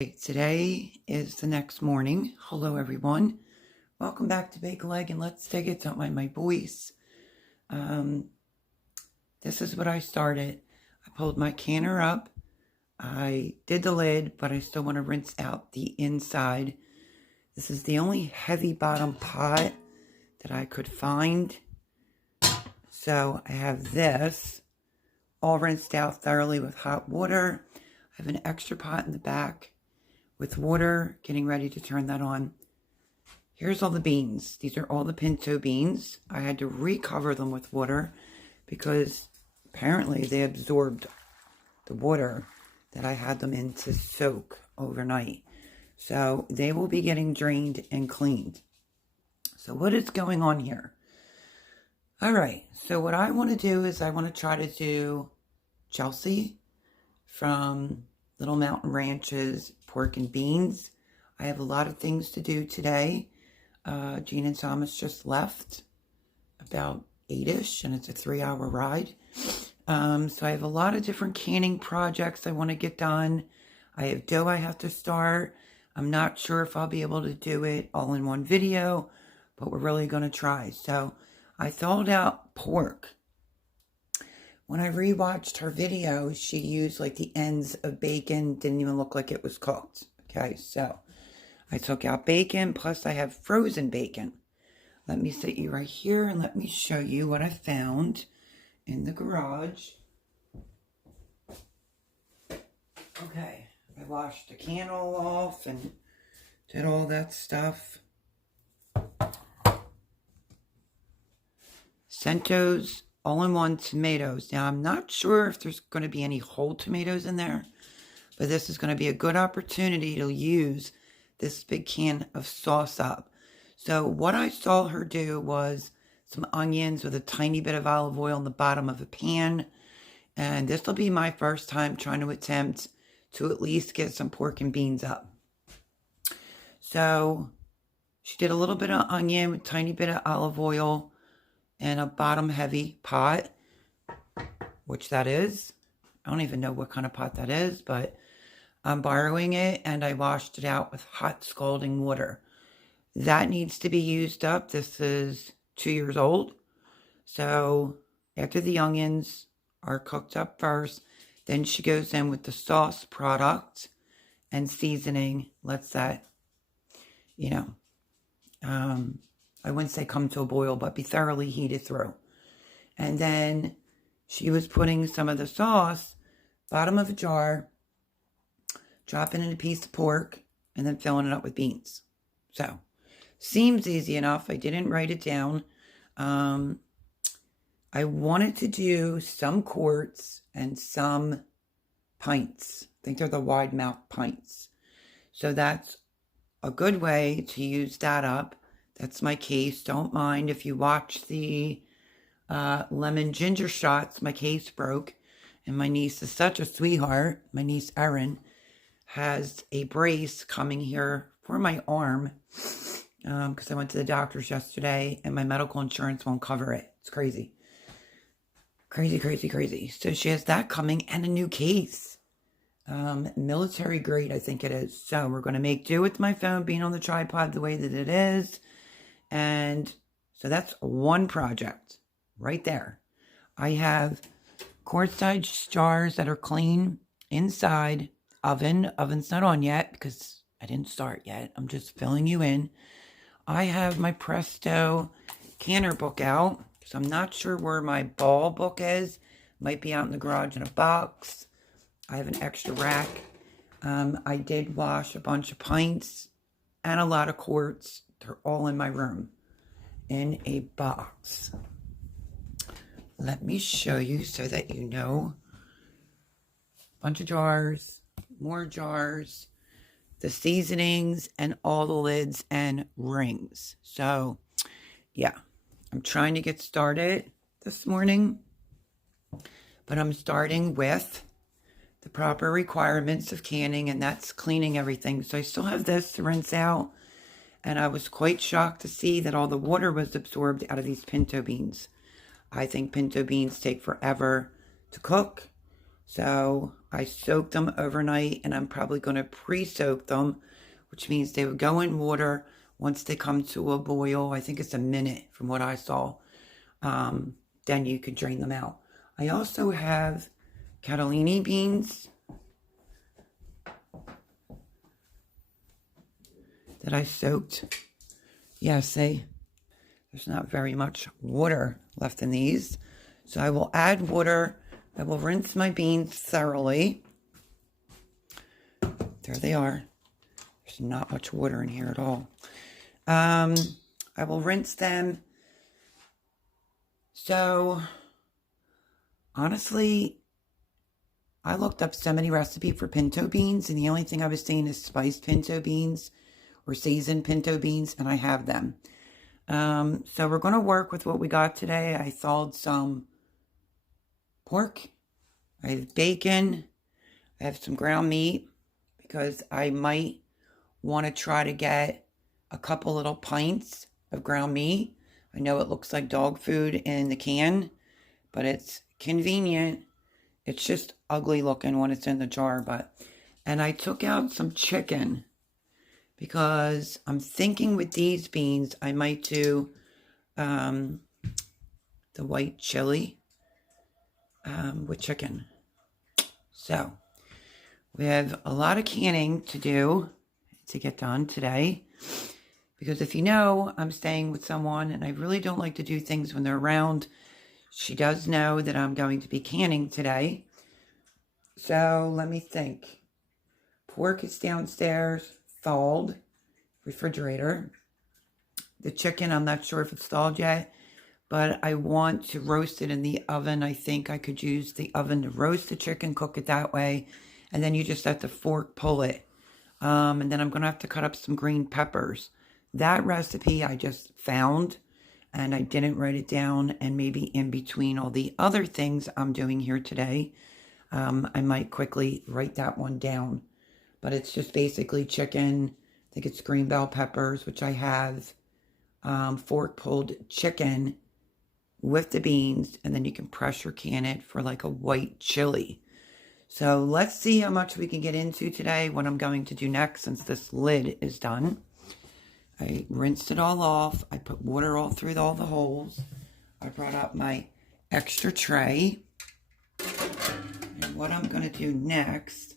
Today is the next morning. Hello, everyone. Welcome back to Bake a Leg, and let's take it. Don't mind my voice. This is what I started. I pulled my canner up. I did the lid, but I still want to rinse out the inside. This is the only heavy bottom pot that I could find. So I have this all rinsed out thoroughly with hot water. I have an extra pot in the back with water, getting ready to turn that on. Here's all the beans. These are all the pinto beans. I had to recover them with water because apparently they absorbed the water that I had them in to soak overnight. So they will be getting drained and cleaned. So what is going on here? All right, so what I want to do is I want to try to do Chelsea from Little Mountain Ranch's pork and beans. I have a lot of things to do today. Jean and Thomas just left about 8-ish, and it's a 3-hour ride. So I have a lot of different canning projects I want to get done. I have dough I have to start. I'm not sure if I'll be able to do it all in one video, but we're really going to try. So I thawed out pork. When I rewatched her video, she used like the ends of bacon. Didn't even look like it was cooked. Okay, so I took out bacon, plus I have frozen bacon. Let me sit you right here and let me show you what I found in the garage. Okay, I washed the can all off and did all that stuff. Centos all-in-one tomatoes. Now, I'm not sure if there's going to be any whole tomatoes in there, but this is going to be a good opportunity to use this big can of sauce up. So what I saw her do was some onions with a tiny bit of olive oil in the bottom of a pan. And this will be my first time trying to attempt to at least get some pork and beans up. So she did a little bit of onion with a tiny bit of olive oil in a bottom heavy pot, which that is. I don't even know what kind of pot that is, but I'm borrowing it, and I washed it out with hot scalding water. That needs to be used up. This is 2 years old. So after the onions are cooked up first, then she goes in with the sauce product and seasoning, lets that, I wouldn't say come to a boil, but be thoroughly heated through. And then she was putting some of the sauce, bottom of a jar, dropping in a piece of pork, and then filling it up with beans. So, seems easy enough. I didn't write it down. I wanted to do some quarts and some pints. I think they're the wide mouth pints. So that's a good way to use that up. That's my case. Don't mind if you watch the lemon ginger shots. My case broke, and my niece is such a sweetheart. My niece Erin has a brace coming here for my arm because I went to the doctor's yesterday, and my medical insurance won't cover it. It's crazy. Crazy, crazy, crazy. So she has that coming and a new case. Military grade, I think it is. So we're going to make do with my phone being on the tripod the way that it is. And so that's one project right there. I have quart-size jars that are clean inside. Oven's not on yet because I didn't start yet. I'm just filling you in. I have my Presto canner book out because I'm not sure where my ball book is. Might be out in the garage in a box. I have an extra rack. I did wash a bunch of pints and a lot of quarts. They're all in my room in a box. Let me show you so that you know. Bunch of jars, more jars, the seasonings, and all the lids and rings. So, yeah, I'm trying to get started this morning, but I'm starting with the proper requirements of canning, and that's cleaning everything. So I still have this to rinse out. And I was quite shocked to see that all the water was absorbed out of these pinto beans. I think pinto beans take forever to cook. So I soaked them overnight, and I'm probably going to pre-soak them, which means they would go in water once they come to a boil. I think it's a minute from what I saw. Then you can drain them out. I also have catalini beans that I soaked. Yeah, see, there's not very much water left in these. So I will add water. I will rinse my beans thoroughly. There they are. There's not much water in here at all. I will rinse them. So, honestly, I looked up so many recipes for pinto beans, and the only thing I was seeing is spiced pinto beans or seasoned pinto beans, and I have them. So we're going to work with what we got today. I thawed some pork. I have bacon. I have some ground meat because I might want to try to get a couple little pints of ground meat. I know it looks like dog food in the can, but it's convenient. It's just ugly looking when it's in the jar. And I took out some chicken because I'm thinking with these beans, I might do the white chili with chicken. So we have a lot of canning to do to get done today. Because if you know, I'm staying with someone and I really don't like to do things when they're around. She does know that I'm going to be canning today. So let me think. Pork is downstairs, thawed, refrigerator. The chicken, I'm not sure if it's thawed yet, but I want to roast it in the oven. I think I could use the oven to roast the chicken, cook it that way, and then you just have to fork pull it. And then I'm going to have to cut up some green peppers. That recipe I just found, and I didn't write it down, and maybe in between all the other things I'm doing here today, I might quickly write that one down. But it's just basically chicken. I think it's green bell peppers, which I have, fork pulled chicken with the beans, and then you can pressure can it for like a white chili. So let's see how much we can get into today, what I'm going to do next since this lid is done. I rinsed it all off. I put water all through all the holes. I brought up my extra tray. And what I'm going to do next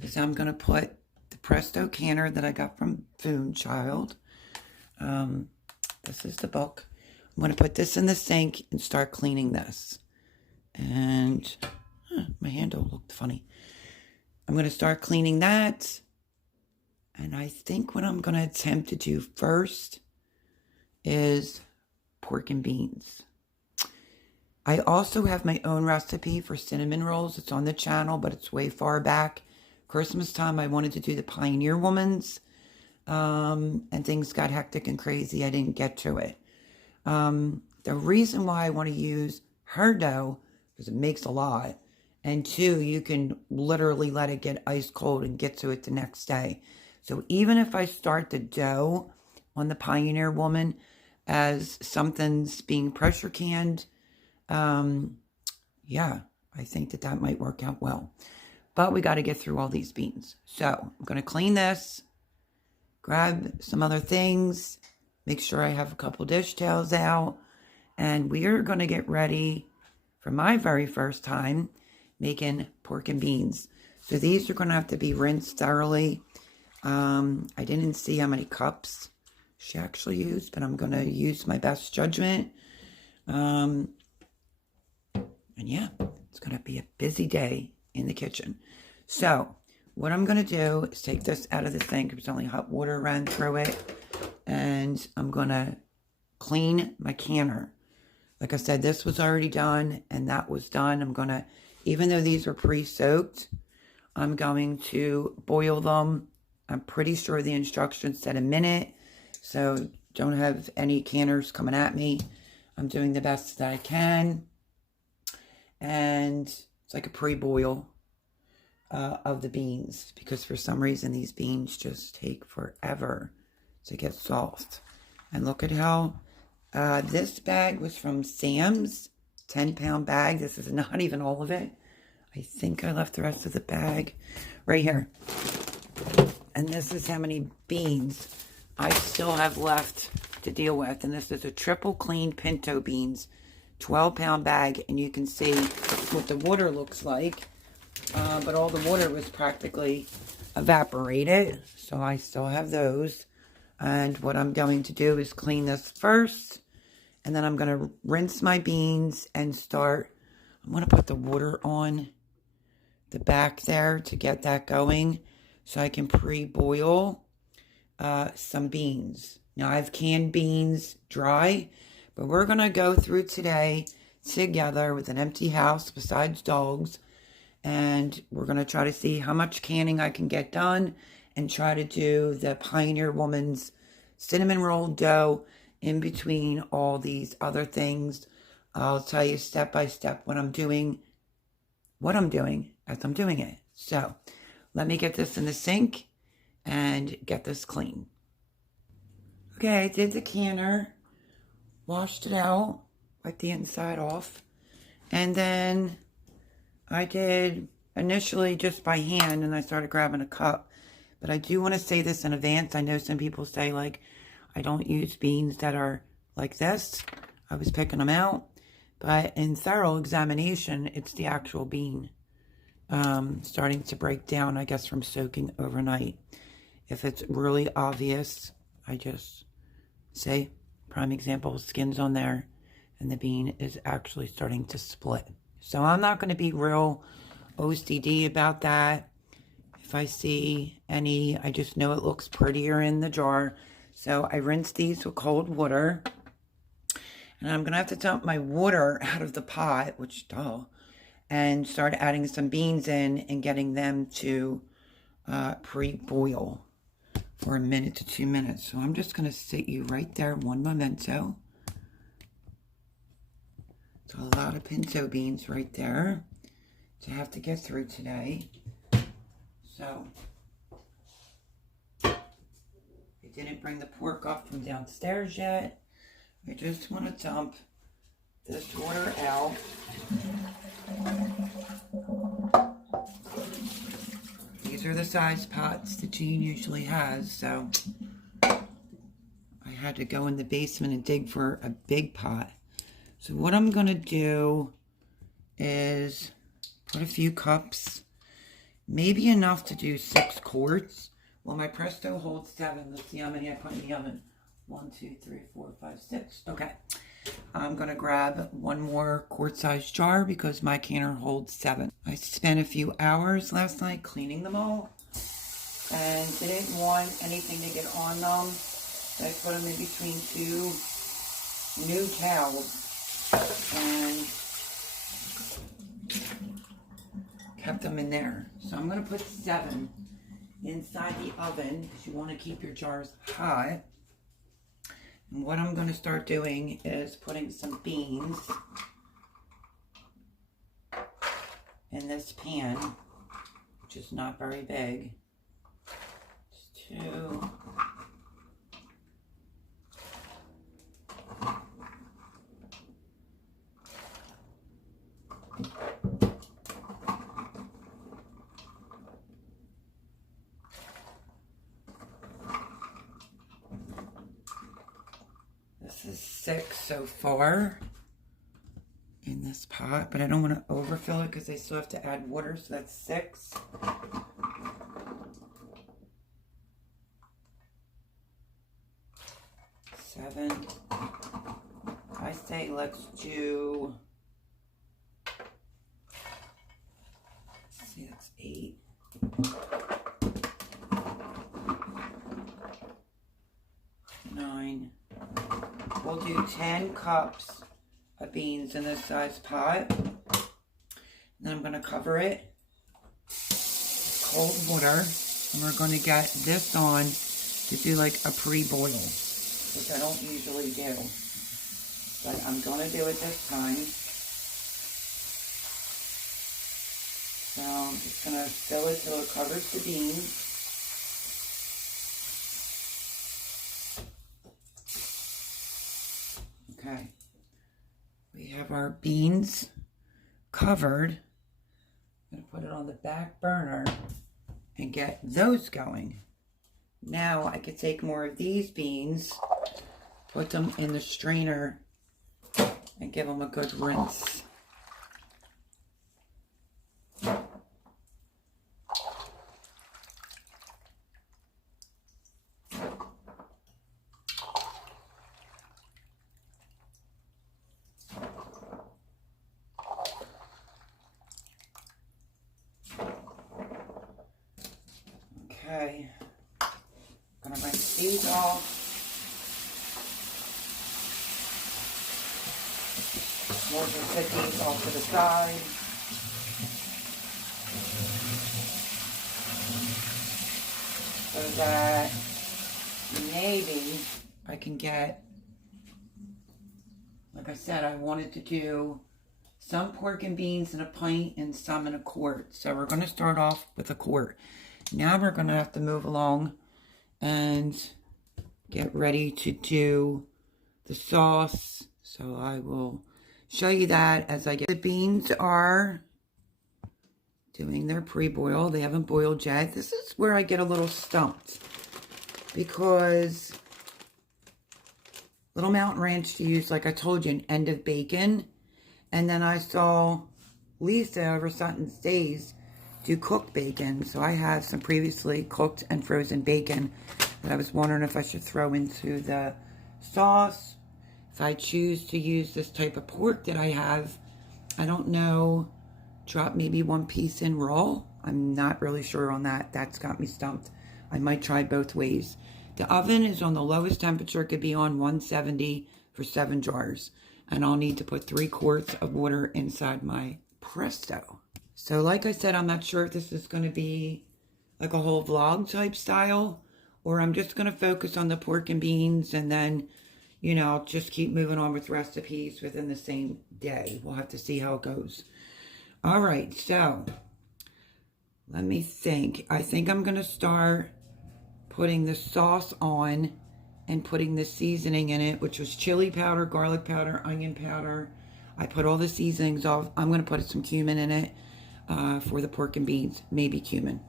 is I'm going to put the Presto canner that I got from Food Child. This is the book. I'm going to put this in the sink and start cleaning this. And my handle looked funny. I'm going to start cleaning that. And I think what I'm going to attempt to do first is pork and beans. I also have my own recipe for cinnamon rolls. It's on the channel, but it's way far back. Christmas time, I wanted to do the Pioneer Woman's, and things got hectic and crazy. I didn't get to it. The reason why I want to use her dough, because it makes a lot, and two, you can literally let it get ice cold and get to it the next day. So even if I start the dough on the Pioneer Woman as something's being pressure canned, yeah, I think that might work out well. But we got to get through all these beans. So I'm going to clean this, grab some other things, make sure I have a couple dish towels out, and we are going to get ready for my very first time making pork and beans. So these are going to have to be rinsed thoroughly. I didn't see how many cups she actually used, but I'm going to use my best judgment. And yeah, it's going to be a busy day in the kitchen. So what I'm going to do is take this out of the sink. There's only hot water ran through it. And I'm going to clean my canner. Like I said, this was already done and that was done. I'm going to, even though these are pre-soaked, I'm going to boil them. I'm pretty sure the instructions said a minute, so don't have any canners coming at me. I'm doing the best that I can. And it's like a pre-boil of the beans, because for some reason these beans just take forever to get soft. And look at how this bag was from Sam's, 10-pound bag. This is not even all of it. I think I left the rest of the bag right here. And this is how many beans I still have left to deal with. And this is a triple clean pinto beans, 12-pound bag. And you can see what the water looks like. But all the water was practically evaporated. So I still have those. And what I'm going to do is clean this first. And then I'm going to rinse my beans and start. I'm going to put the water on the back there to get that going so I can pre-boil some beans. Now I have canned beans dry, but we're going to go through today together with an empty house besides dogs, and we're going to try to see how much canning I can get done and try to do the Pioneer Woman's cinnamon roll dough in between all these other things. I'll tell you step by step what I'm doing as I'm doing it. So let me get this in the sink and get this clean. Okay, I did the canner, washed it out, wiped the inside off, and then I did initially just by hand, and I started grabbing a cup. But I do want to say this in advance. I know some people say, like, I don't use beans that are like this. I was picking them out. But in thorough examination, it's the actual bean starting to break down, I guess, from soaking overnight. If it's really obvious, I just say, prime example, skin's on there, and the bean is actually starting to split. So I'm not going to be real OCD about that. If I see any, I just know it looks prettier in the jar. So I rinse these with cold water. And I'm going to have to dump my water out of the pot, which, and start adding some beans in and getting them to pre-boil for 1 minute to 2 minutes. So I'm just going to sit you right there, one memento. It's a lot of pinto beans right there to have to get through today. So I didn't bring the pork up from downstairs yet. I just want to dump this water out. These are the size pots that Jean usually has, so I had to go in the basement and dig for a big pot. So what I'm going to do is put a few cups, maybe enough to do 6 quarts. Well, my Presto holds 7. Let's see how many I put in the oven. 1, 2, 3, 4, 5, 6. Okay. I'm going to grab one more quart-sized jar because my canner holds 7. I spent a few hours last night cleaning them all and didn't want anything to get on them. So I put them in between 2 new towels and kept them in there. So I'm going to put 7 inside the oven because you want to keep your jars hot. And what I'm going to start doing is putting some beans in this pan, which is not very big. Just 2. This is 6 so far in this pot, but I don't want to overfill it because I still have to add water, so that's 6. 7. I say let's do, let's see, that's 8. 9. We'll do 10 cups of beans in this size pot. And then I'm going to cover it with cold water. And we're going to get this on to do like a pre-boil, which I don't usually do. But I'm going to do it this time. So I'm just going to fill it till it covers the beans. Okay, we have our beans covered put it on the back burner and get those going. Now I could take more of these beans, put them in the strainer, and give them a good rinse. Okay, I'm gonna rinse these off. We'll just set these off to the side. So that maybe I can get, like I said, I wanted to do some pork and beans in a pint and some in a quart. So we're going to start off with a quart. Now we're going to have to move along and get ready to do the sauce. So I will show you that as I get. The beans are doing their pre-boil. They haven't boiled yet. This is where I get a little stumped because Little Mountain Ranch to use, like I told you, an end of bacon. And then I saw Lisa over Sutton's Days do cooked bacon. So I have some previously cooked and frozen bacon that I was wondering if I should throw into the sauce. If I choose to use this type of pork that I have, I don't know, drop maybe one piece in raw. I'm not really sure on that. That's got me stumped. I might try both ways. The oven is on the lowest temperature. It could be on 170 for 7 jars. And I'll need to put 3 quarts of water inside my Presto. So like I said, I'm not sure if this is going to be like a whole vlog type style, or I'm just going to focus on the pork and beans and then, you know, I'll just keep moving on with recipes within the same day. We'll have to see how it goes. All right, so let me think. I think I'm going to start putting the sauce on and putting the seasoning in it, which was chili powder, garlic powder, onion powder. I put all the seasonings off. I'm going to put some cumin in it for the pork and beans, maybe cumin.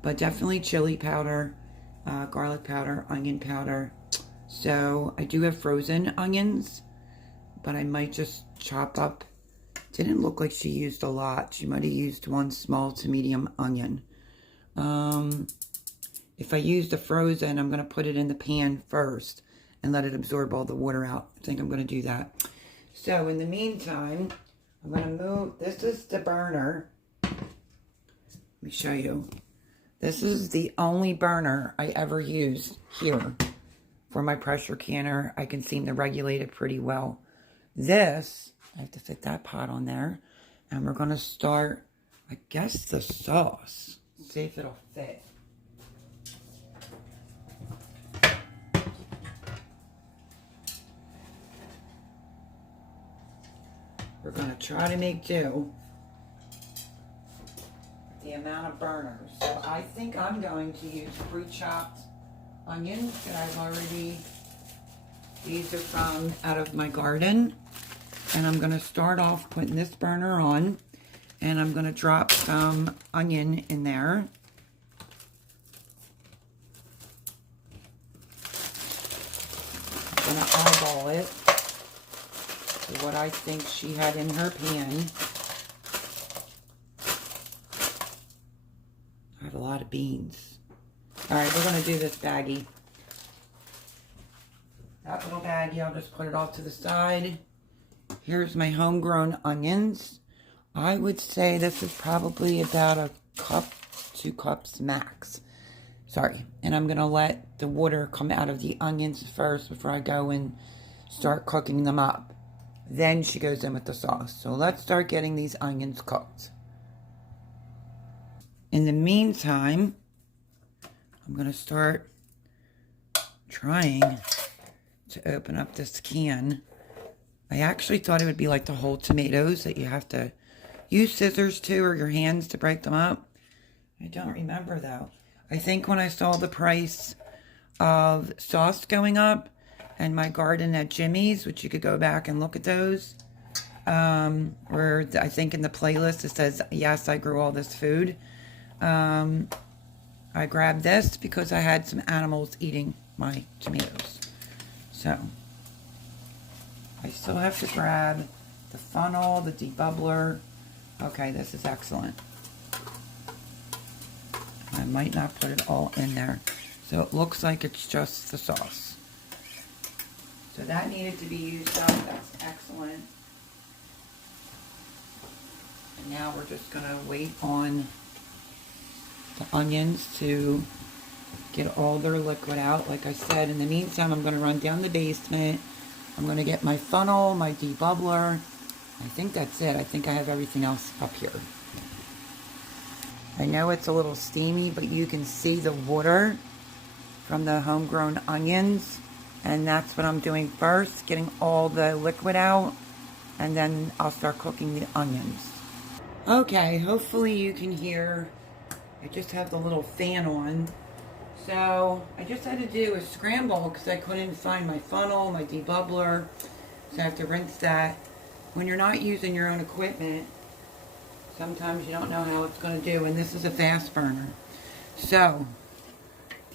But definitely chili powder, garlic powder, onion powder. So I do have frozen onions, but I might just chop up. Didn't look like she used a lot. She might have used 1 small to medium onion. If I use the frozen, I'm going to put it in the pan first and let it absorb all the water out. I think I'm going to do that. So in the meantime, I'm going to move. This is the burner. Let me show you. This is the only burner I ever used here for my pressure canner. I can seem to regulate it pretty well. This, I have to fit that pot on there. And we're going to start, I guess, the sauce. See if it'll fit. We're going to try to make do the amount of burners. So I think I'm going to use pre-chopped onions that I've already, these are from out of my garden. And I'm going to start off putting this burner on. And I'm going to drop some onion in there. I'm going to eyeball it to what I think she had in her pan. I have a lot of beans. Alright, we're going to do this baggie. That little baggie, I'll just put it off to the side. Here's my homegrown onions. I would say this is probably about a cup, 2 cups max. Sorry. And I'm going to let the water come out of the onions first before I go and start cooking them up. Then she goes in with the sauce. So let's start getting these onions cooked. In the meantime, I'm going to start trying to open up this can. I actually thought it would be like the whole tomatoes that you have to use scissors to or your hands to break them up. I don't remember though. I think when I saw the price of sauce going up and my garden at Jimmy's, which you could go back and look at those, Where I think in the playlist it says, yes, I grew all this food. I grabbed this because I had some animals eating my tomatoes. So, I still have to grab the funnel, the debubbler. Okay, this is excellent. I might not put it all in there. So it looks like it's just the sauce. So that needed to be used up. That's excellent. And now we're just going to wait on the onions to get all their liquid out. Like I said, in the meantime, I'm going to run down the basement. I'm going to get my funnel, my debubbler. I think that's it. I think I have everything else up here. I know it's a little steamy, but you can see the water from the homegrown onions. And that's what I'm doing first, getting all the liquid out. And then I'll start cooking the onions. Okay, hopefully you can hear. I just have the little fan on. So I just had to do a scramble because I couldn't find my funnel, my debubbler. So I have to rinse that. When you're not using your own equipment, sometimes you don't know how it's going to do. And this is a fast burner. So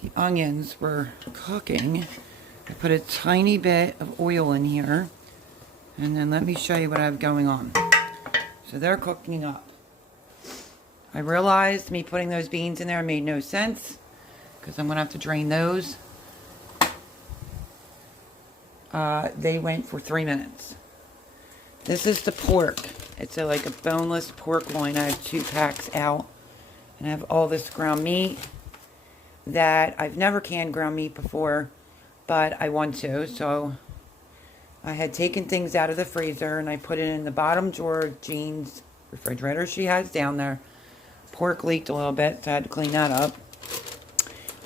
the onions were cooking. I put a tiny bit of oil in here. And then let me show you what I have going on. So they're cooking up. I realized me putting those beans in there made no sense because I'm going to have to drain those. They went for 3 minutes. This is the pork. It's like a boneless pork loin. I have 2 packs out. And I have all this ground meat that I've never canned ground meat before, but I want to. So I had taken things out of the freezer and I put it in the bottom drawer of Jean's refrigerator she has down there. Pork leaked a little bit, so I had to clean that up.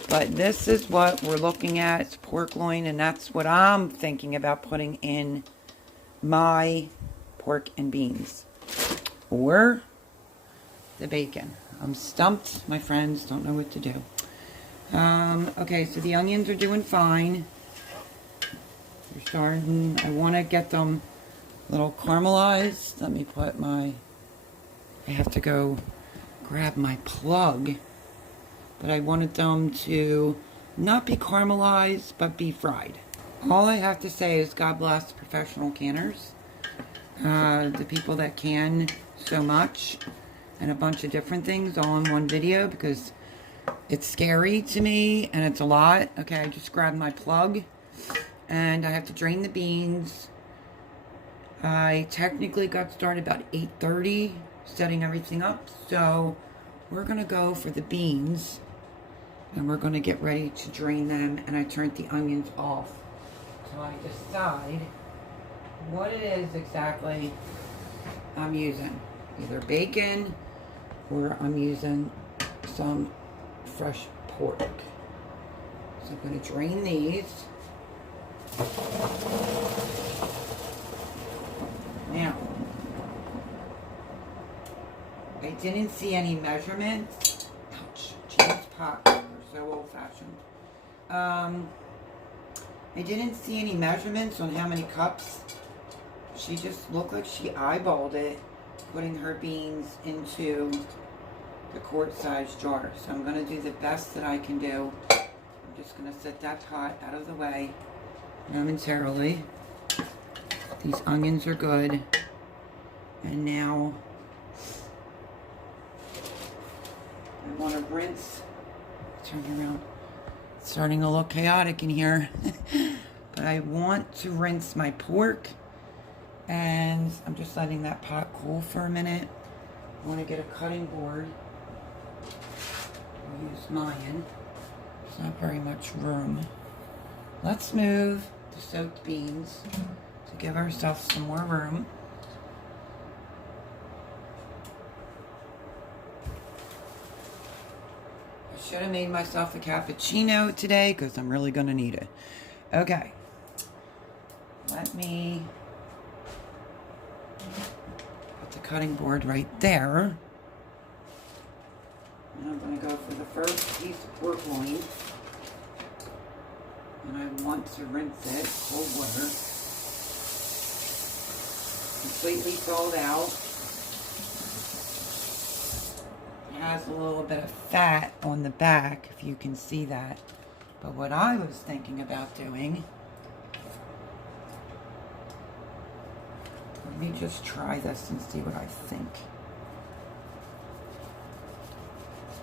But this is what we're looking at. It's pork loin, and that's what I'm thinking about putting in my pork and beans. Or the bacon. I'm stumped. My friends don't know what to do. Okay, so the onions are doing fine. They're starting. I want to get them a little caramelized. Let me put my... I have to go grab my plug. But I wanted them to not be caramelized, but be fried. All I have to say is God bless professional canners. The people that can so much and a bunch of different things all in one video, because it's scary to me and it's a lot. Okay, I just grabbed my plug and I have to drain the beans. I technically got started about 8:30 setting everything up, so we're gonna go for the beans and we're gonna get ready to drain them. And I turned the onions off so I decide what it is exactly I'm using. Either bacon or I'm using some fresh pork. So I'm going to drain these. Now, I didn't see any measurements. Ouch, James pot. We're so old-fashioned. I didn't see any measurements on how many cups. She just looked like she eyeballed it, putting her beans into the quart-sized jar. So I'm going to do the best that I can do. I'm just going to set that pot out of the way momentarily. These onions are good. And now I want to rinse. Turn around. It's starting to look chaotic in here. But I want to rinse my pork. And I'm just letting that pot cool for a minute. I want to get a cutting board. I'll use mine. There's not very much room. Let's move the soaked beans to give ourselves some more room. I should have made myself a cappuccino today because I'm really going to need it. Okay. Let me put the cutting board right there. And I'm going to go for the first piece of pork loin. And I want to rinse it, cold water. completely thawed out. It has a little bit of fat on the back, if you can see that. But what I was thinking about doing, let me just try this and see what I think.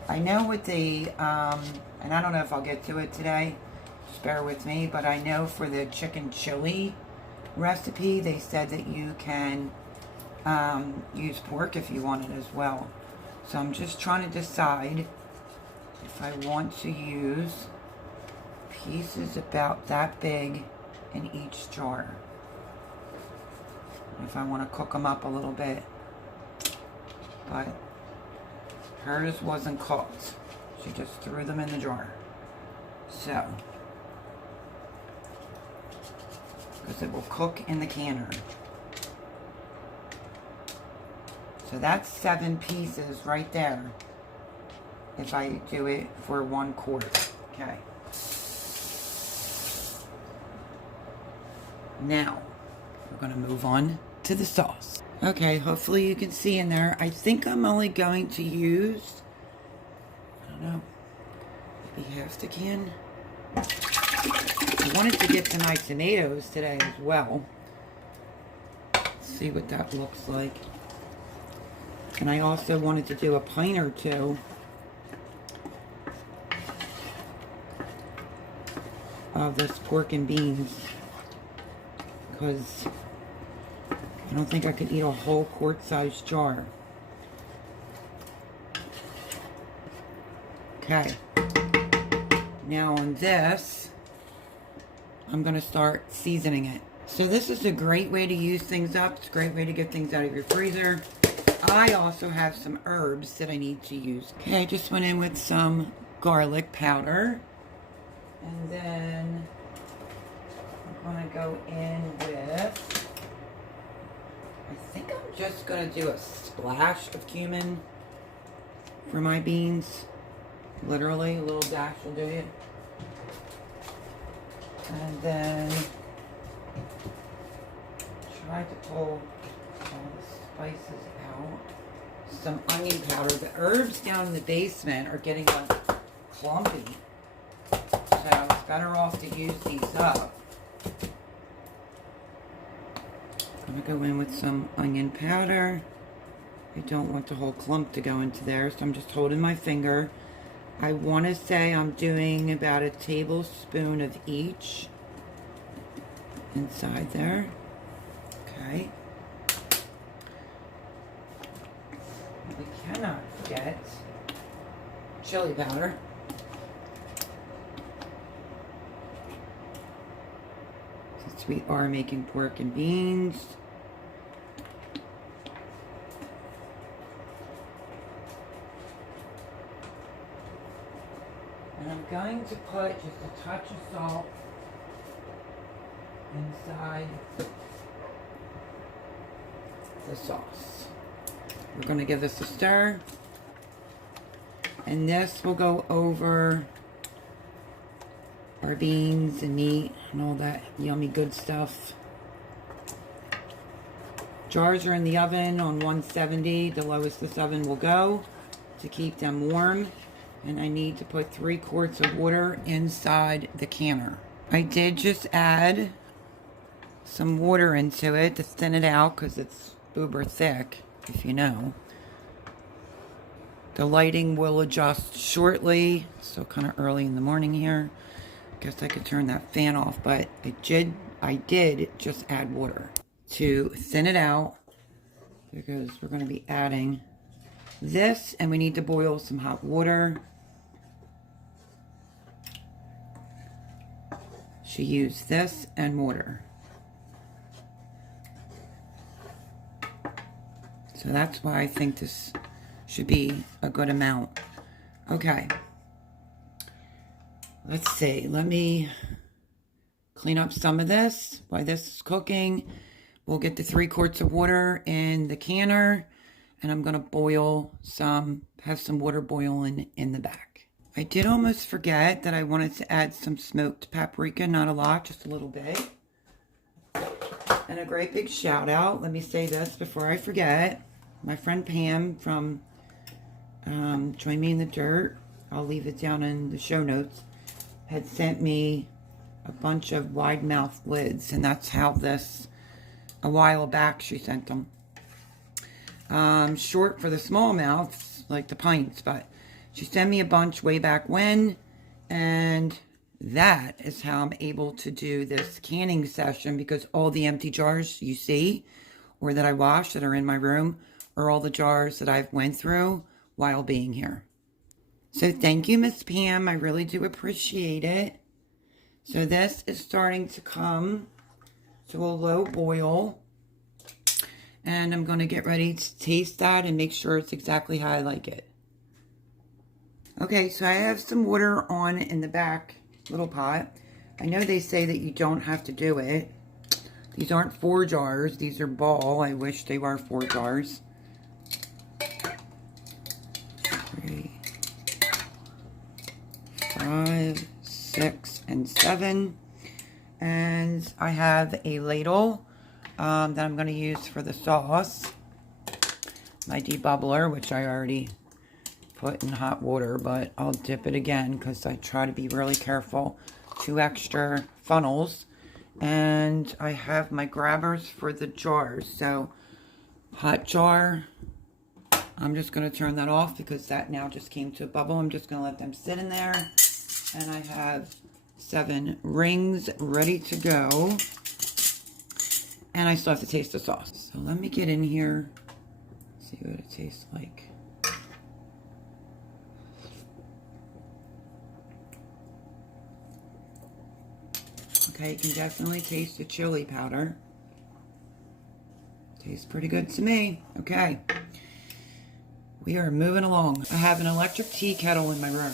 I know with the, and I don't know if I'll get to it today, just bear with me, but I know for the chicken chili recipe, they said that you can use pork if you want it as well. So I'm just trying to decide if I want to use pieces about that big in each jar. If I want to cook them up a little bit. But hers wasn't cooked. She just threw them in the jar. So, because it will cook in the canner. So that's 7 pieces right there. If I do it for 1 quart. Okay. Now, we're going to move on to the sauce. Okay, hopefully you can see in there. I think I'm only going to use, I don't know, maybe half the can. I wanted to get some nice tomatoes today as well. Let's see what that looks like. And I also wanted to do a pint or 2 of this pork and beans, because I don't think I could eat a whole quart-sized jar. Okay. Now on this, I'm going to start seasoning it. So this is a great way to use things up. It's a great way to get things out of your freezer. I also have some herbs that I need to use. Okay, I just went in with some garlic powder. And then I'm going to go in with, I think I'm just going to do a splash of cumin for my beans. Literally, a little dash will do it. And then try to pull all the spices out. Some onion powder. The herbs down in the basement are getting like clumpy. So it's better off to use these up. I'm going to go in with some onion powder. I don't want the whole clump to go into there, so I'm just holding my finger. I want to say I'm doing about a tablespoon of each inside there. Okay. We cannot forget chili powder. Since we are making pork and beans. And I'm going to put just a touch of salt inside the sauce. We're going to give this a stir. And this will go over our beans and meat and all that yummy good stuff. Jars are in the oven on 170, the lowest this oven will go, to keep them warm. And I need to put 3 quarts of water inside the canner. I did just add some water into it to thin it out because it's uber thick, if you know. The lighting will adjust shortly. So kind of early in the morning here. Guess I could turn that fan off, but I did just add water to thin it out because we're going to be adding this, and we need to boil some hot water. She used this and water. So that's why I think this should be a good amount. Okay. Let's see. Let me clean up some of this while this is cooking. We'll get the 3 quarts of water in the canner, and I'm going to boil some, have some water boiling in the back. I did almost forget that I wanted to add some smoked paprika, not a lot, just a little bit. And a great big shout out, let me say this before I forget. My friend Pam from Join Me in the Dirt, I'll leave it down in the show notes, had sent me a bunch of wide mouth lids. And that's how this, a while back she sent them. Short for the small mouths, like the pints, but she sent me a bunch way back when, and that is how I'm able to do this canning session, because all the empty jars you see, or that I washed that are in my room, are all the jars that I've went through while being here. So thank you, Miss Pam. I really do appreciate it. So this is starting to come to a low boil. And I'm going to get ready to taste that and make sure it's exactly how I like it. Okay, so I have some water on in the back little pot. I know they say that you don't have to do it. These aren't 4 jars. These are ball. I wish they were 4 jars. 3, 5, 6, and 7. And I have a ladle that I'm going to use for the sauce. My debubbler, which I already put in hot water, but I'll dip it again because I try to be really careful. 2 extra funnels. And I have my grabbers for the jars. So, hot jar. I'm just going to turn that off because that now just came to a bubble. I'm just going to let them sit in there. And I have 7 rings ready to go. And I still have to taste the sauce. So let me get in here, see what it tastes like. Okay, you can definitely taste the chili powder. Tastes pretty good to me. Okay. We are moving along. I have an electric tea kettle in my room.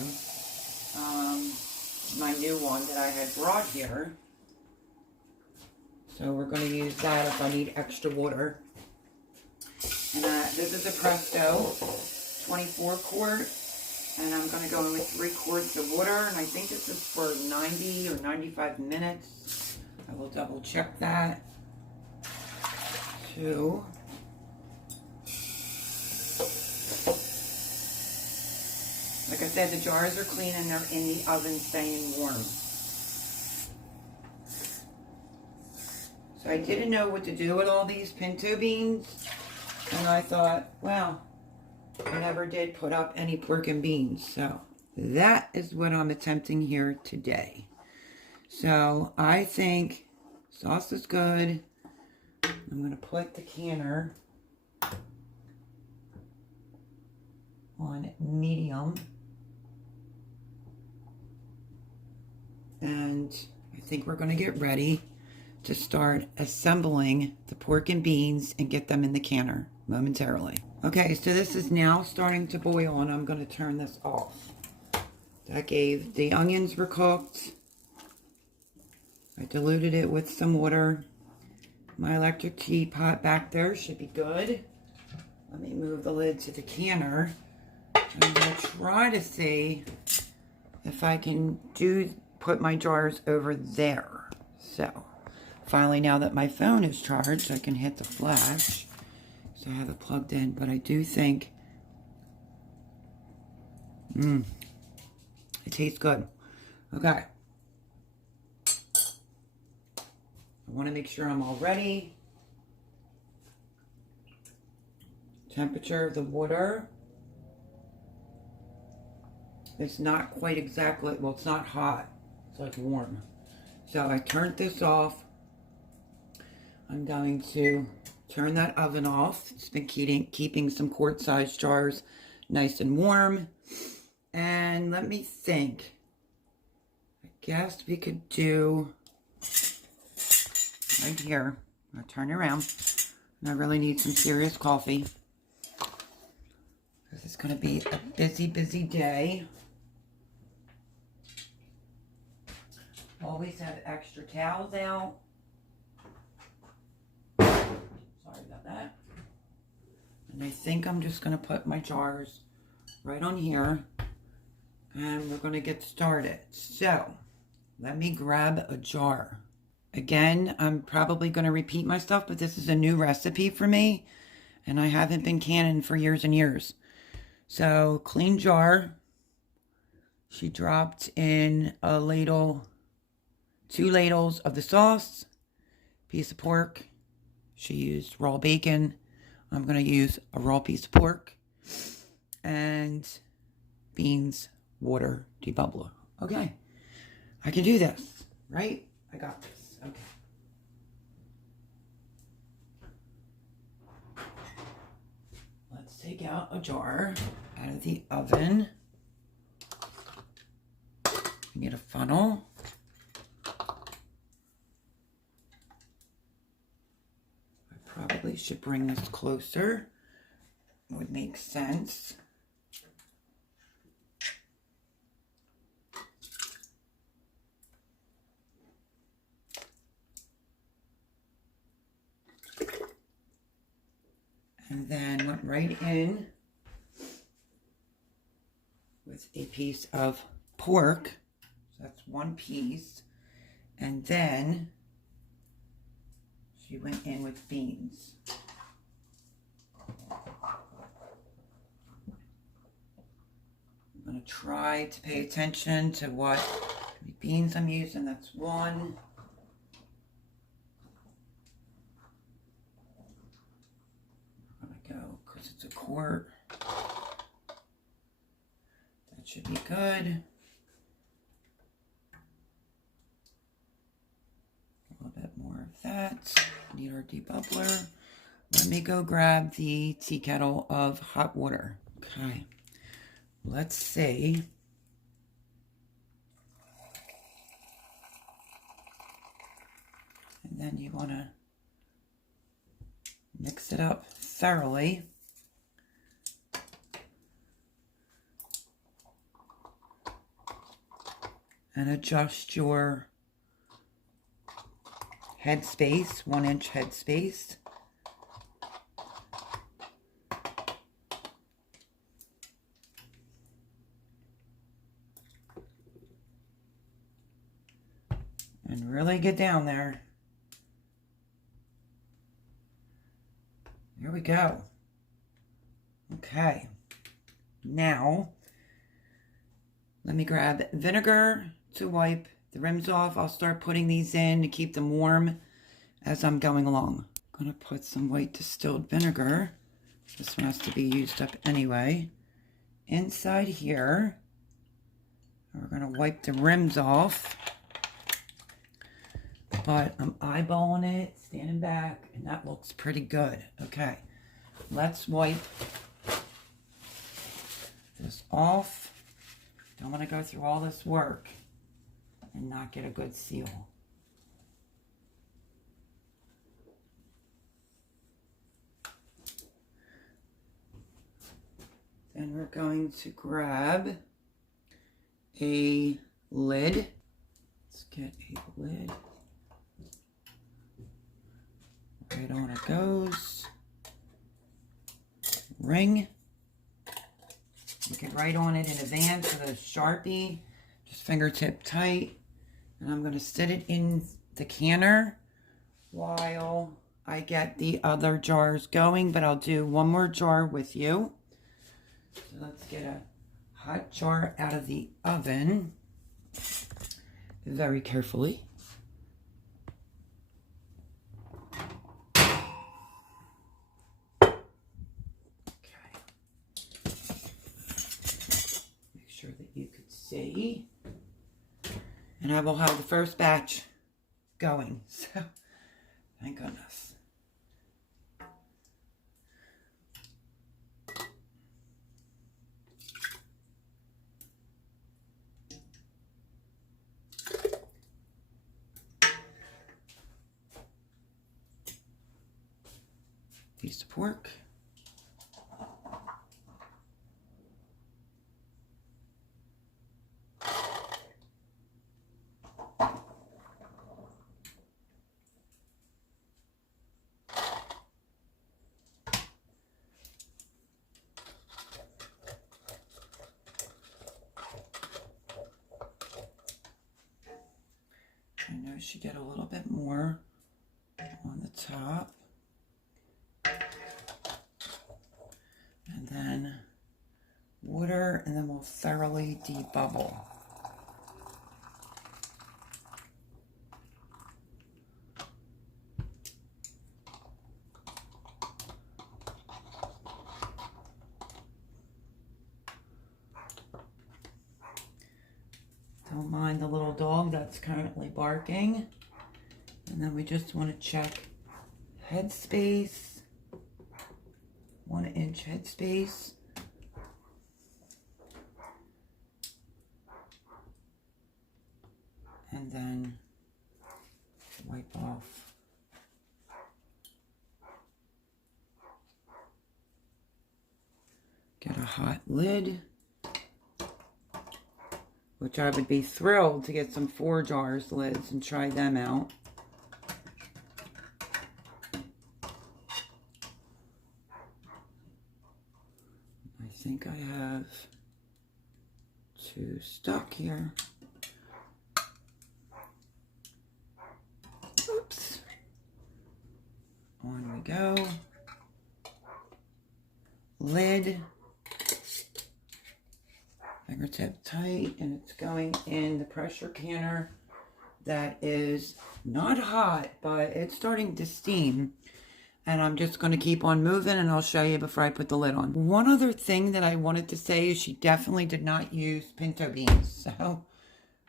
My new one that I had brought here. So we're going to use that if I need extra water. And this is a Presto 24 quart. And I'm going to go in with 3 quarts of water. And I think this is for 90 or 95 minutes. I will double check that. 2. Like I said, the jars are clean and they're in the oven staying warm. So I didn't know what to do with all these pinto beans. And I thought, well, I never did put up any pork and beans. So that is what I'm attempting here today. So I think sauce is good. I'm going to put the canner on medium. And I think we're going to get ready to start assembling the pork and beans and get them in the canner momentarily. Okay, so this is now starting to boil and I'm going to turn this off. The onions were cooked. I diluted it with some water. My electric tea pot back there should be good. Let me move the lid to the canner. I'm going to try to see if I can put my jars over there. So, finally, now that my phone is charged, I can hit the flash. So I have it plugged in, but I do think, it tastes good. Okay. I want to make sure I'm all ready. Temperature of the water. It's not quite exactly, well, it's not hot. It's like warm. So I turned this off. I'm going to turn that oven off. It's been keeping some quart-sized jars nice and warm. And let me think. I guess we could do right here. I'll turn it around. And I really need some serious coffee. This is going to be a busy, busy day. Always have extra towels out. Sorry about that. And I think I'm just going to put my jars right on here. And we're going to get started. So, let me grab a jar. Again, I'm probably going to repeat myself, but this is a new recipe for me, and I haven't been canning for years and years. So, clean jar. She dropped in a ladle, 2 ladles of the sauce, piece of pork. She used raw bacon. I'm going to use a raw piece of pork, and beans, water, debubbler. Okay, I can do this, right? I got this. Okay. Let's take out a jar out of the oven. We need a funnel. I probably should bring this closer. It would make sense. And then went right in with a piece of pork. So that's 1 piece. And then she went in with beans. I'm going to try to pay attention to what beans I'm using. That's 1. Go because it's a quart. That should be good. A little bit more of that. Need our debubbler. Let me go grab the tea kettle of hot water. Okay. Let's see. And then you want to mix it up thoroughly. And adjust your headspace, 1-inch headspace. And really get down there. Here we go. Okay. Now, let me grab vinegar to wipe the rims off. I'll start putting these in to keep them warm as I'm going along. I'm going to put some white distilled vinegar. This one has to be used up anyway. Inside here, we're going to wipe the rims off. But I'm eyeballing it, standing back, and that looks pretty good. Okay, let's wipe this off. Don't want to go through all this work and not get a good seal. Then we're going to grab a lid. Let's get a lid. Right on it goes. Ring. You can write on it in advance with a Sharpie, just fingertip tight. And I'm going to sit it in the canner while I get the other jars going, but I'll do one more jar with you. So let's get a hot jar out of the oven very carefully. That you could see, and I will have the first batch going, so thank goodness. Piece of pork. I know she get a little bit more on the top. And then water, and then we'll thoroughly debubble. Don't mind the little dog that's currently barking. And then we just want to check headspace, 1 inch headspace. And then wipe off. Get a hot lid, which I would be thrilled to get some 4 jars lids and try them out. I think I have 2 stuck here. Oops. On we go. Lid. Fingertip tight, and it's going in the pressure canner that is not hot, but it's starting to steam. And I'm just going to keep on moving, and I'll show you before I put the lid on. One other thing that I wanted to say is she definitely did not use pinto beans. So,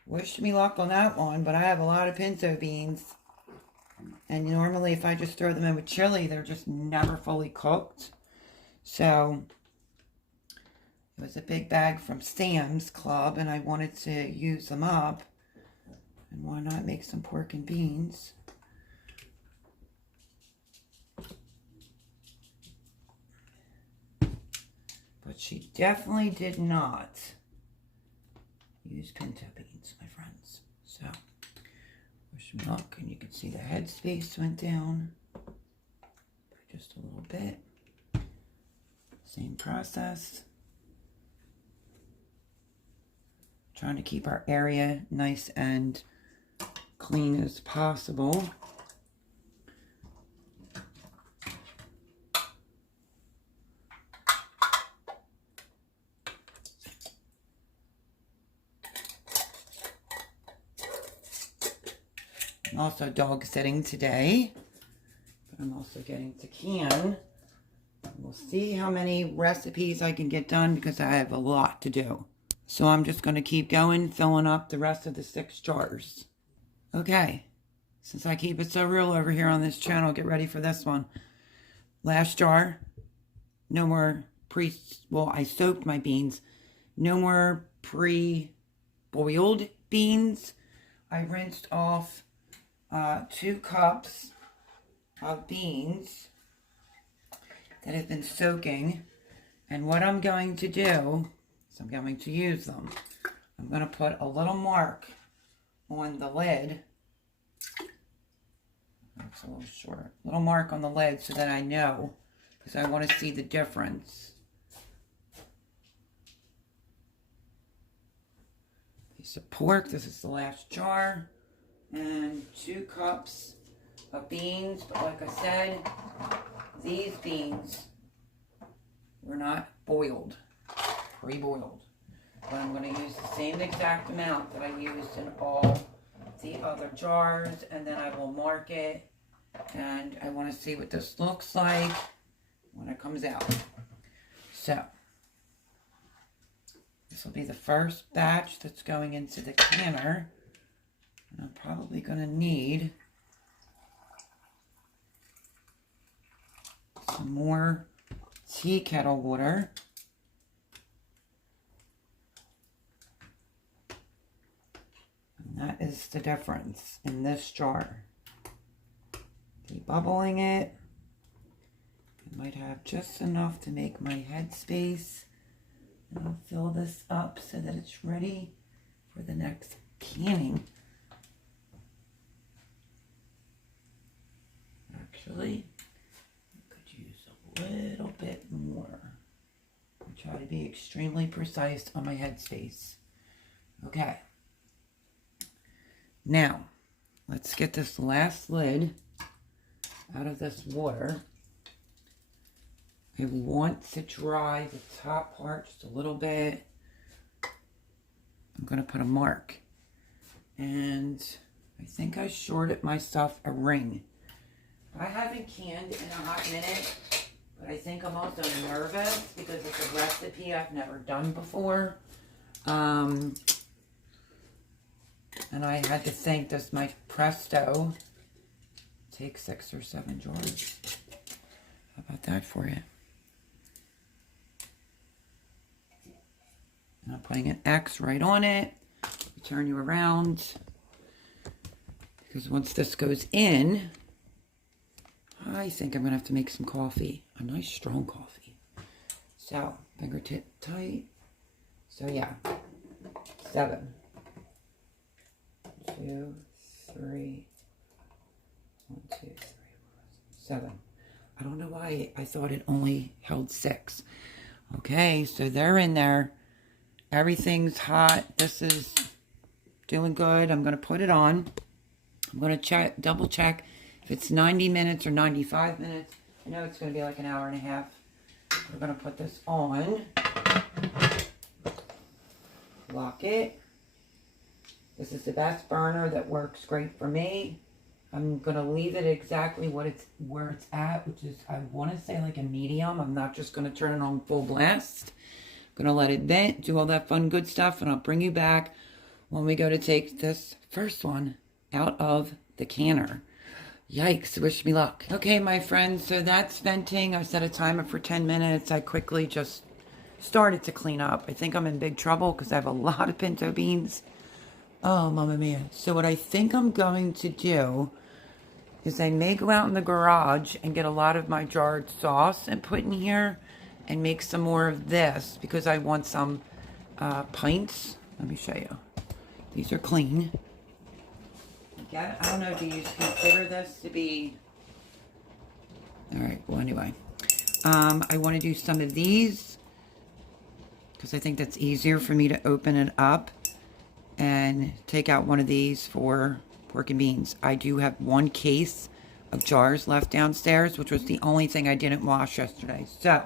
wish me luck on that one, but I have a lot of pinto beans. And normally if I just throw them in with chili, they're just never fully cooked. So, it was a big bag from Sam's Club, and I wanted to use them up. And why not make some pork and beans? But she definitely did not use pinto beans, my friends. So, wish me luck, and you can see the headspace went down by just a little bit. Same process. Trying to keep our area nice and clean as possible. I'm also dog sitting today, but I'm also getting to can. We'll see how many recipes I can get done because I have a lot to do. So I'm just going to keep going, filling up the rest of the 6 jars. Okay, since I keep it so real over here on this channel, get ready for this one. Last jar, no more well, I soaked my beans. No more pre-boiled beans. I rinsed off 2 cups of beans that have been soaking. And what I'm going to do is I'm going to use them. I'm going to put a little mark on the lid. That's a little short. Little mark on the lid so that I know, because I want to see the difference. Piece of pork. This is the last jar. And 2 cups of beans. But like I said, these beans were not boiled, pre-boiled. But I'm going to use the same exact amount that I used in all the other jars, and then I will mark it, and I want to see what this looks like when it comes out. So, this will be the first batch that's going into the canner, and I'm probably going to need some more tea kettle water. And that is the difference in this jar. Debubbling it. I might have just enough to make my headspace. And I'll fill this up so that it's ready for the next canning. Actually, I could use a little bit more. I try to be extremely precise on my headspace. Okay. Now, let's get this last lid out of this water. I want to dry the top part just a little bit. I'm going to put a mark. And I think I shorted myself a ring. I haven't canned in a hot minute, but I think I'm also nervous because it's a recipe I've never done before. And I had to think, does my Presto take 6 or 7 jars? How about that for you? And I'm putting an X right on it. Turn you around. Because once this goes in, I think I'm going to have to make some coffee. A nice strong coffee. So, fingertip tight. So yeah, 7. 2, 3. 1, 2, 3, 4, 7. I don't know why I thought it only held 6. Okay, so they're in there. Everything's hot. This is doing good. I'm going to put it on. I'm going to double check if it's 90 minutes or 95 minutes. I know it's going to be like an hour and a half. We're going to put this on. Lock it. This is the best burner that works great for me. I'm going to leave it exactly where it's at, which is, I want to say like a medium. I'm not just going to turn it on full blast. I'm going to let it vent, do all that fun good stuff, and I'll bring you back when we go to take this first one out of the canner. Yikes, wish me luck. Okay, my friends, so that's venting. I set a timer for 10 minutes. I quickly just started to clean up. I think I'm in big trouble because I have a lot of pinto beans. Oh, mamma mia. So what I think I'm going to do is I may go out in the garage and get a lot of my jarred sauce and put in here and make some more of this because I want some pints. Let me show you. These are clean. I don't know, do you consider this to be... Alright, well anyway. I want to do some of these because I think that's easier for me to open it up and take out one of these for pork and beans. I do have one case of jars left downstairs, which was the only thing I didn't wash yesterday. So,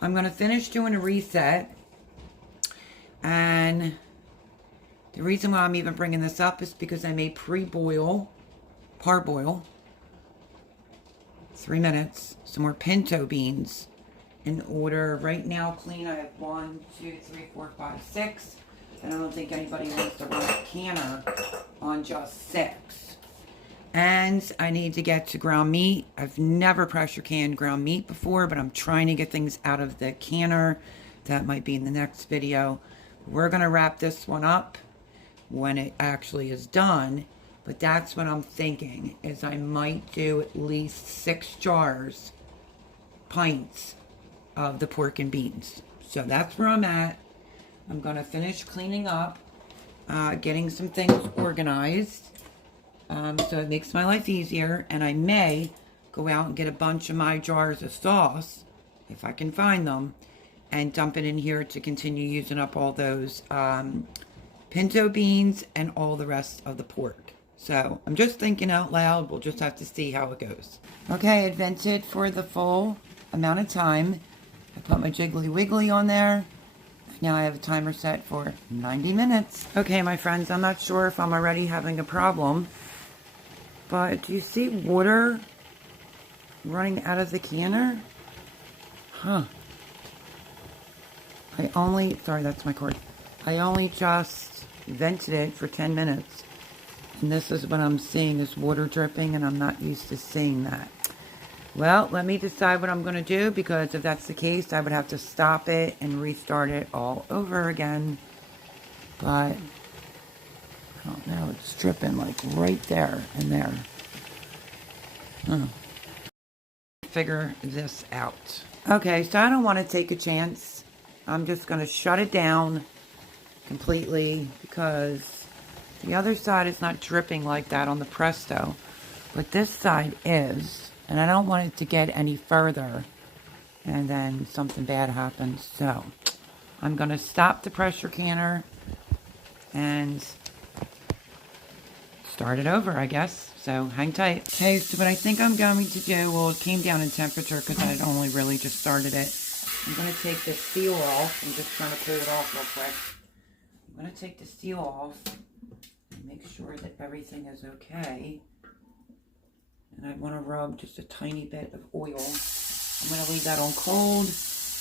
I'm going to finish doing a reset. And the reason why I'm even bringing this up is because I made pre-boil, parboil, 3 minutes, some more pinto beans in order. Right now, clean, I have 1, 2, 3, 4, 5, 6. And I don't think anybody wants to run a canner on just 6. And I need to get to ground meat. I've never pressure canned ground meat before, but I'm trying to get things out of the canner. That might be in the next video. We're going to wrap this one up when it actually is done. But that's what I'm thinking, is I might do at least 6 jars, pints of the pork and beans. So that's where I'm at. I'm going to finish cleaning up, getting some things organized, so it makes my life easier. And I may go out and get a bunch of my jars of sauce, if I can find them, and dump it in here to continue using up all those pinto beans and all the rest of the pork. So I'm just thinking out loud. We'll just have to see how it goes. Okay, it vented for the full amount of time. I put my Jiggly Wiggly on there. Now I have a timer set for 90 minutes. Okay, my friends, I'm not sure if I'm already having a problem, but do you see water running out of the canner? Huh. Sorry, that's my cord. I only just vented it for 10 minutes. And this is what I'm seeing, is water dripping, and I'm not used to seeing that. Well, let me decide what I'm going to do, because if that's the case, I would have to stop it and restart it all over again. But, I don't know, it's dripping like right there and there. Figure this out. Okay, so I don't want to take a chance. I'm just going to shut it down completely, because the other side is not dripping like that on the Presto, but this side is. And I don't want it to get any further and then something bad happens. So I'm going to stop the pressure canner and start it over, I guess. So hang tight. Okay, so what I think I'm going to do, well, it came down in temperature because I had only really just started it. I'm going to take the seal off. I'm just trying to cool it off real quick. I'm going to take the seal off and make sure that everything is okay. And I want to rub just a tiny bit of oil. I'm going to leave that on cold,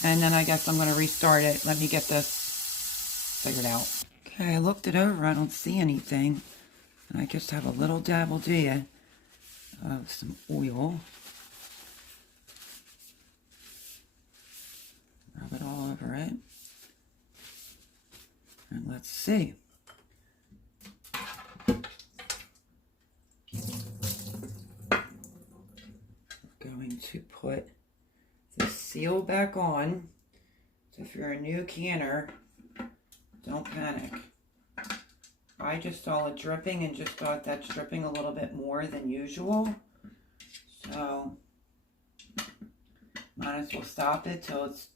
and then I guess I'm going to restart it. Let me get this figured out. Okay, I looked it over. I don't see anything. And I just have a little dabble-dee of some oil. Rub it all over it. And let's see. Going to put the seal back on. So if you're a new canner, don't panic. I just saw it dripping and just thought that's dripping a little bit more than usual. So might as well stop it till it's,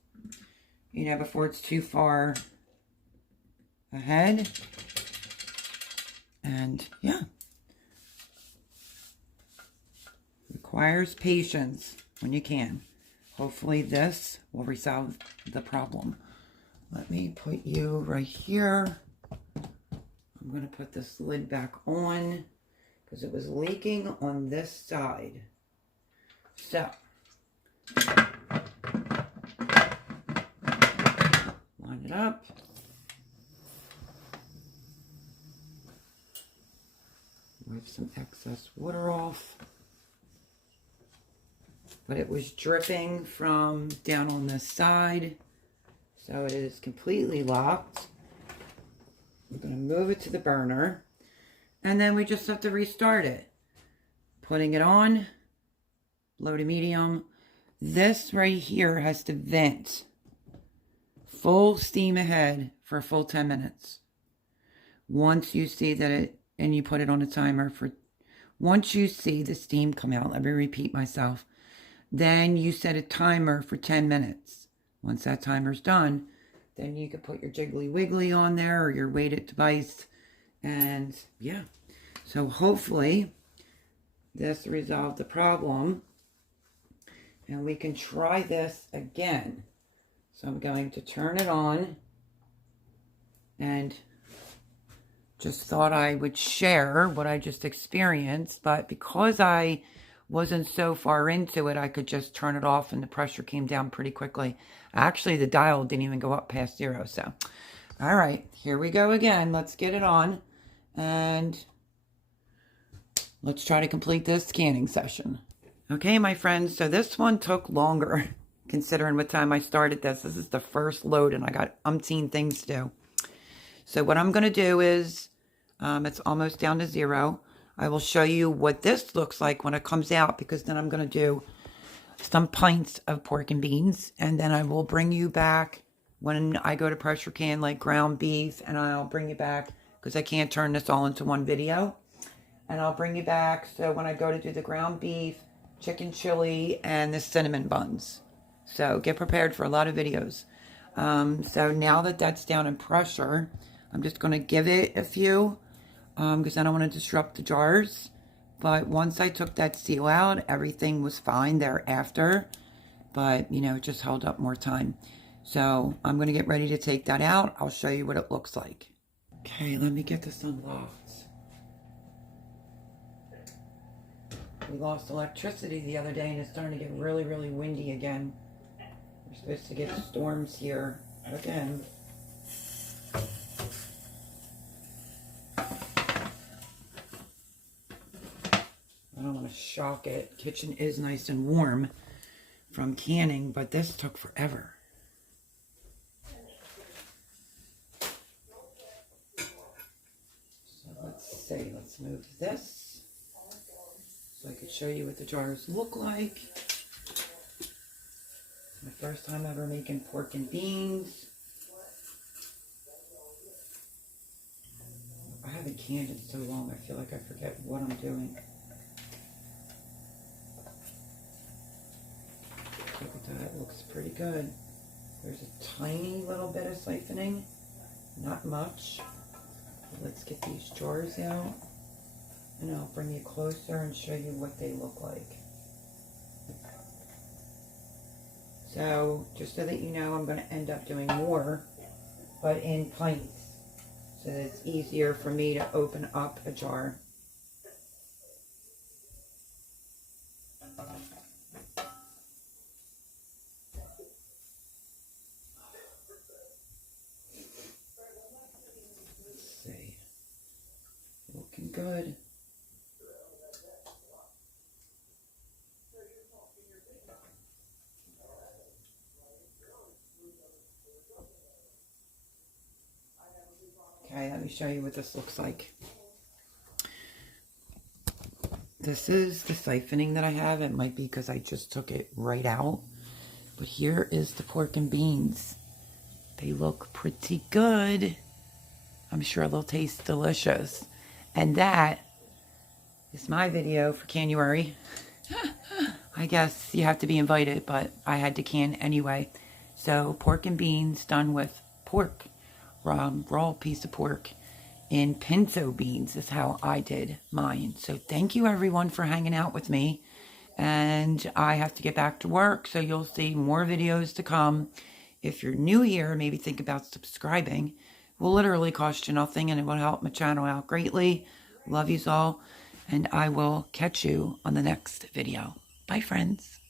you know, before it's too far ahead. And yeah. Requires patience when you can. Hopefully this will resolve the problem. Let me put you right here. I'm going to put this lid back on because it was leaking on this side. So, line it up. Wipe some excess water off. But it was dripping from down on this side, so it is completely locked. I'm going to move it to the burner, and then we just have to restart it. Putting it on, low to medium. This right here has to vent full steam ahead for a full 10 minutes. Once you see that it, and you put it on a timer for, once you see the steam come out, let me repeat myself. Then you set a timer for 10 minutes. Once that timer's done, then you can put your Jiggly Wiggly on there or your weighted device. And yeah, so hopefully this resolved the problem. And we can try this again. So I'm going to turn it on. And just thought I would share what I just experienced. But because I wasn't so far into it, I could just turn it off and the pressure came down pretty quickly. Actually, the dial didn't even go up past 0. So, all right, here we go again. Let's get it on and let's try to complete this canning session. Okay, my friends, so this one took longer considering what time I started this. This is the first load and I got umpteen things to do. So what I'm going to do is, it's almost down to 0. I will show you what this looks like when it comes out, because then I'm going to do some pints of pork and beans, and then I will bring you back when I go to pressure can like ground beef, and I'll bring you back because I can't turn this all into one video, and I'll bring you back so when I go to do the ground beef, chicken chili, and the cinnamon buns. So get prepared for a lot of videos. So now that that's down in pressure, I'm just going to give it a few because I don't want to disrupt the jars. But once I took that seal out, everything was fine thereafter. But, you know, it just held up more time. So I'm going to get ready to take that out. I'll show you what it looks like. Okay, let me get this unlocked. We lost electricity the other day and it's starting to get really, really windy again. We're supposed to get storms here again. I don't want to shock it. Kitchen is nice and warm from canning, but this took forever. So let's see. Let's move this so I could show you what the jars look like. My first time ever making pork and beans. I haven't canned in so long, I feel like I forget what I'm doing. Look at that, it looks pretty good. There's a tiny little bit of siphoning, not much. Let's get these jars out. And I'll bring you closer and show you what they look like. So, just so that you know, I'm going to end up doing more, but in pints. So that it's easier for me to open up a jar. Let's see. Looking good. Okay, let me show you what this looks like. This is the siphoning that I have. It might be because I just took it right out. But here is the pork and beans. They look pretty good. I'm sure they'll taste delicious. And that is my video for January. I guess you have to be invited, but I had to can anyway. So pork and beans done with pork. Raw piece of pork in pinto beans is how I did mine. So thank you everyone for hanging out with me. And I have to get back to work, so you'll see more videos to come. If you're new here, maybe think about subscribing. It will literally cost you nothing, and it will help my channel out greatly. Love yous all, and I will catch you on the next video. Bye, friends.